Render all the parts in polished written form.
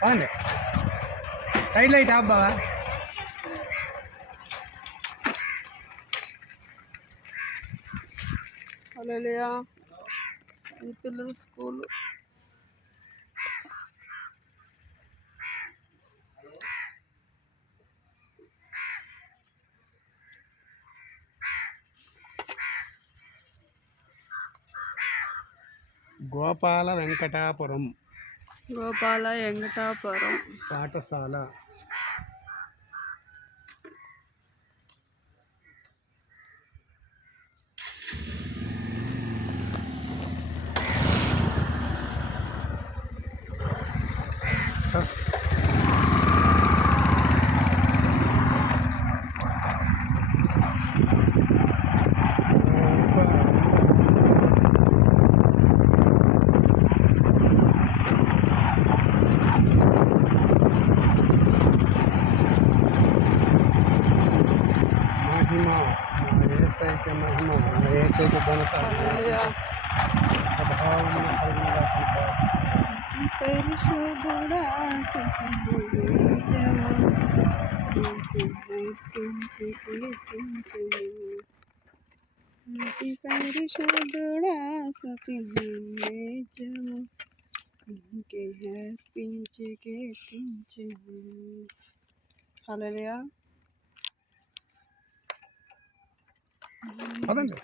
బాగుంది side light of బాగా. హల్లెలూయా. ఈ పిల్లల స్కూల్ గోపాల వెంకటాపురం పాఠశాల. ఏసైకి మహిమ, ఏసైకి ఘనత, ప్రభావం పరిశుద్ధుడా సతిజము ఇంకే హెప్పించి కీర్తించము. హల్లెలూయా. పదండి.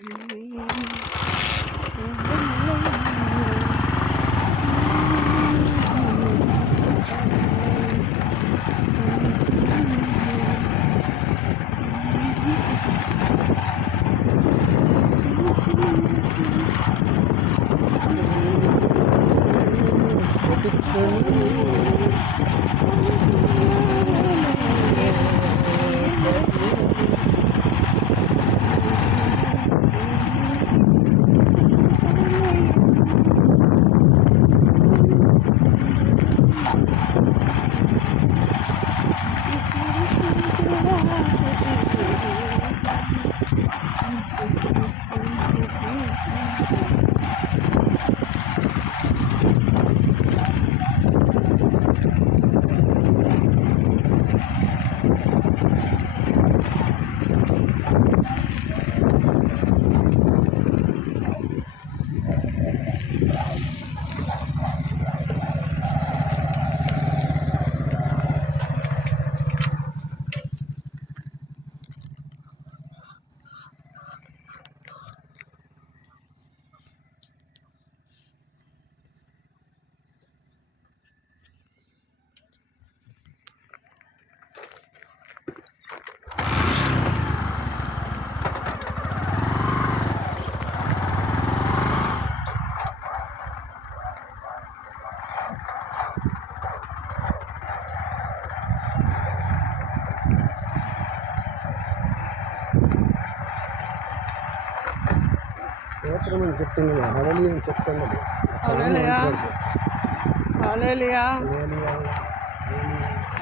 చెప్తుంది చెప్తున్నది.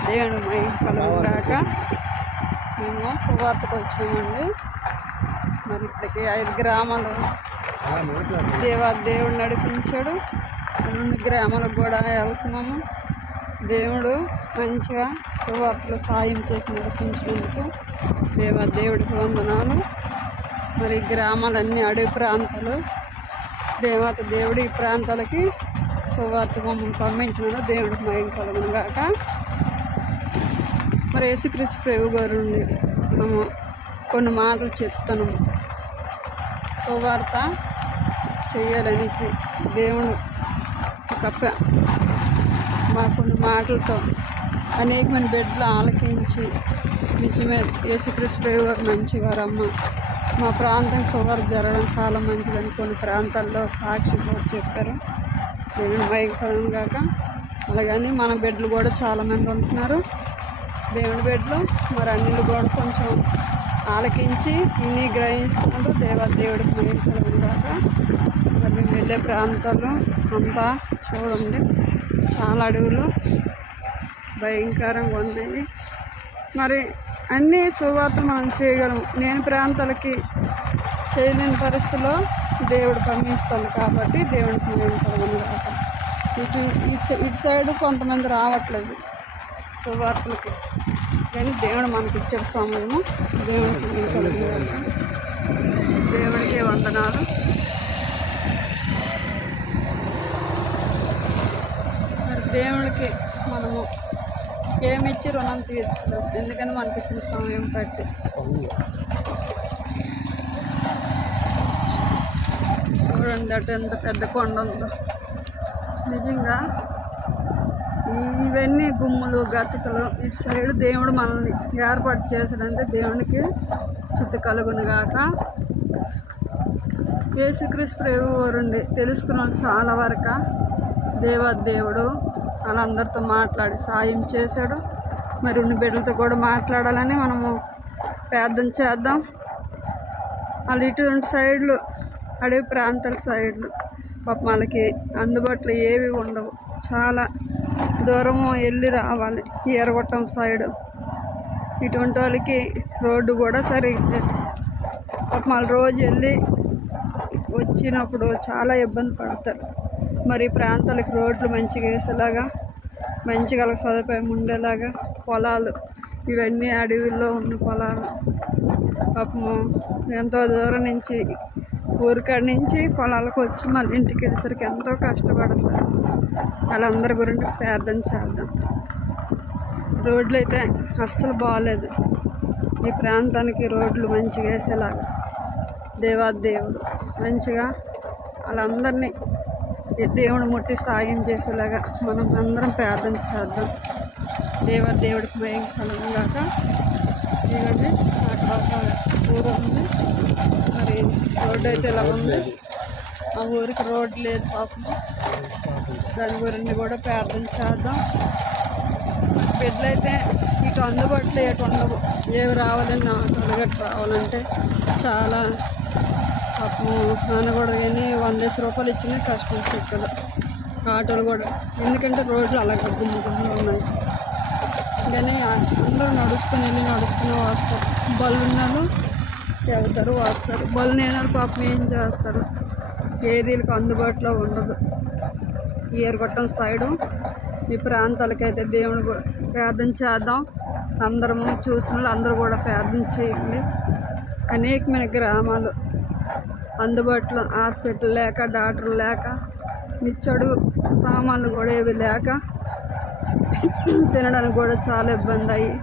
దేవుడు మహిమ కలుగుగాక. మేము సువార్తకు వచ్చామండి. మరి ఇప్పటికి 5 గ్రామాలు దేవుడు నడిపించాడు. 2 గ్రామాలకు కూడా వెళ్తున్నాము. దేవుడు మంచిగా సువార్తలు సాయం చేసి నడిపించినందుకు దేవుడికి వందనాలు. మరి గ్రామాలన్నీ అడవి ప్రాంతాలు దేవుడు ఈ ప్రాంతాలకి సువార్త మమ్మల్ని పంపించిన దేవుడికి మహిమ కలుగును గాక. మరి యేసుక్రీస్తు ప్రభు గారు మనము కొన్ని మాటలు చెప్తాను. సువార్త చేయాలనేసి దేవుడు మా కొన్ని మాటలతో అనేక మంది బిడ్డలు ఆలకించి నిజమే యేసుక్రీస్తు ప్రభు గారు మంచివారమ్మ, మా ప్రాంతం సువార్త జరగడం చాలా మంచిదని కొన్ని ప్రాంతాల్లో సాక్షి కూడా చెప్పారు. దేవుని మహిమ కాక. అలాగని మన బిడ్డలు కూడా చాలామంది ఉంటున్నారు, దేవుని బిడ్డలు. మరి అన్నిళ్ళు కూడా కొంచెం ఆలకించి ఇన్ని గ్రహిస్తున్నారు. దేవుడికి మహిమ కాక. మరి మేము వెళ్ళే ప్రాంతాల్లో అంతా చూడండి, చాలా అడవులు భయంకరంగా ఉన్నాయి. మరి అన్నీ సువార్త మనం చేయగలం. నేను ప్రాంతాలకి చేయలేని పరిస్థితుల్లో దేవుడు పంపిస్తాను కాబట్టి దేవుడికి నేను కలుగును కాక. ఇటు సైడ్ కొంతమంది రావట్లేదు సువార్తలకి, కానీ దేవుడు మనకి ఇచ్చాడు సమయము. దేవుడికి దేవుడికి వందనాలు. మరి దేవుడికి మనము ఏమిచ్చి రుణం తీర్చుకోలేదు, ఎందుకని మనకి ఇచ్చిన సమయం బట్టి. చూడండి అటు ఎంత పెద్ద కొండ ఉందో. నిజంగా ఇవన్నీ గుమ్ములు గతికలు ఇటు సైడ్ దేవుడు మనల్ని ఏర్పాటు చేశాడంటే దేవునికి స్తుతి కలుగునుగాక. యేసుక్రీస్తు ప్రభువుండి తెలుసుకున్నాం చాలా వరకు. దేవుడు వాళ్ళందరితో మాట్లాడి సాయం చేశాడు. మరి ఉన్న బిడ్డలతో కూడా మాట్లాడాలని మనము ప్రార్థన చేద్దాం. వాళ్ళు ఇటువంటి సైడ్లు అడవి ప్రాంతాల సైడ్లు పాపం వాళ్ళకి అందుబాటులో ఏవి ఉండవు, చాలా దూరము వెళ్ళి రావాలి. ఎరగొట్టం సైడు ఇటువంటి వాళ్ళకి రోడ్డు కూడా సరిగ్గా పాపం వాళ్ళు రోజు వెళ్ళి వచ్చినప్పుడు చాలా ఇబ్బంది పడతారు. మరి ప్రాంతాలకు రోడ్లు మంచిగా వేసేలాగా, మంచిగా వాళ్ళకి సదుపాయం ఉండేలాగా, పొలాలు ఇవన్నీ అడవిలో ఉన్న పొలాలు పాపము ఎంతో దూరం నుంచి ఊరికాడి నుంచి పొలాలకు వచ్చి మళ్ళీ ఇంటికి వెళ్ళేసరికి ఎంతో కష్టపడతారు. వాళ్ళందరి గురించి ప్రార్థన చేద్దాం. రోడ్లు అయితే అస్సలు బాగాలేదు. ఈ ప్రాంతానికి రోడ్లు మంచిగా వేసేలాగా దేవుడు మంచిగా వాళ్ళందరినీ దేవుడు ముట్టి సాయం చేసేలాగా మనం అందరం ప్రార్థన చేద్దాం. దేవుడికి భయం కలుగుగాక. ఇదండి అక్కడ ఊరు ఉంది. మరి రోడ్డు అయితే ఇలా ఉంది. ఆ ఊరికి రోడ్డు లేదు పాపం. దాని గురించి కూడా ప్రార్థన చేద్దాం. బిడ్డలైతే ఇటు అందుబాటులో ఎటు ఉండవు. ఏవి రావాలని ఆటోలు రావాలంటే చాలా పాపం అనకూడదు, కానీ 100 రూపాయలు ఇచ్చినా కష్టం చెక్కలు ఆటోలు కూడా. ఎందుకంటే రోడ్లు అలాగే గుమ్ములు ఉన్నాయి. కానీ అందరూ నడుచుకుని వస్తారు. బళ్ళు ఉన్నాను వెళ్తారు వస్తారు. బళ్ళు లేని పాపం ఏం చేస్తారు, ఏది వీళ్ళకి అందుబాటులో ఉండదు. ఏరగొట్టం సైడు ఈ ప్రాంతాలకైతే దేవుడు ప్రార్థన చేద్దాం. అందరము చూసిన అందరూ కూడా ప్రార్థన చేయండి. అనేకమైన గ్రామాలు అందుబాటులో హాస్పిటల్ లేక, డాక్టర్లు లేక, నిచ్చడు సామాన్లు కూడా ఏవి లేక తినడానికి కూడా చాలా ఇబ్బంది అయ్యి.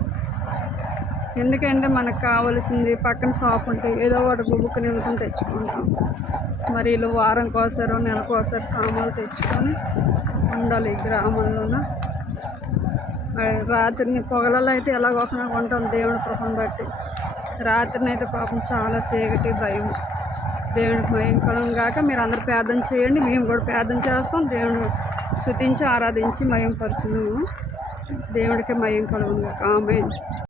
ఎందుకంటే మనకు కావాల్సింది పక్కన షాప్ ఉంటే ఏదో ఒకటి గుబుక్కు నిలుకుని తెచ్చుకుంటాం. మరి వీళ్ళు వారంకోసారో నెలకోసారి సామాన్లు తెచ్చుకొని ఉండాలి ఈ గ్రామంలోన. రాత్రిని పొగలలో అయితే ఎలాగోకనా ఉంటాం దేవుడి కృపను బట్టి. రాత్రిని అయితే పాపం చాలా చీకటి భయం. దేవుడికి భయం కలం కాక మీరు అందరు ప్రార్థన చేయండి. మేము కూడా ప్రార్థన చేస్తాం. దేవుడిని స్తుతించి ఆరాధించి మయం పరచును. దేవుడికి మయం కలుగును కాక. ఆమేన్.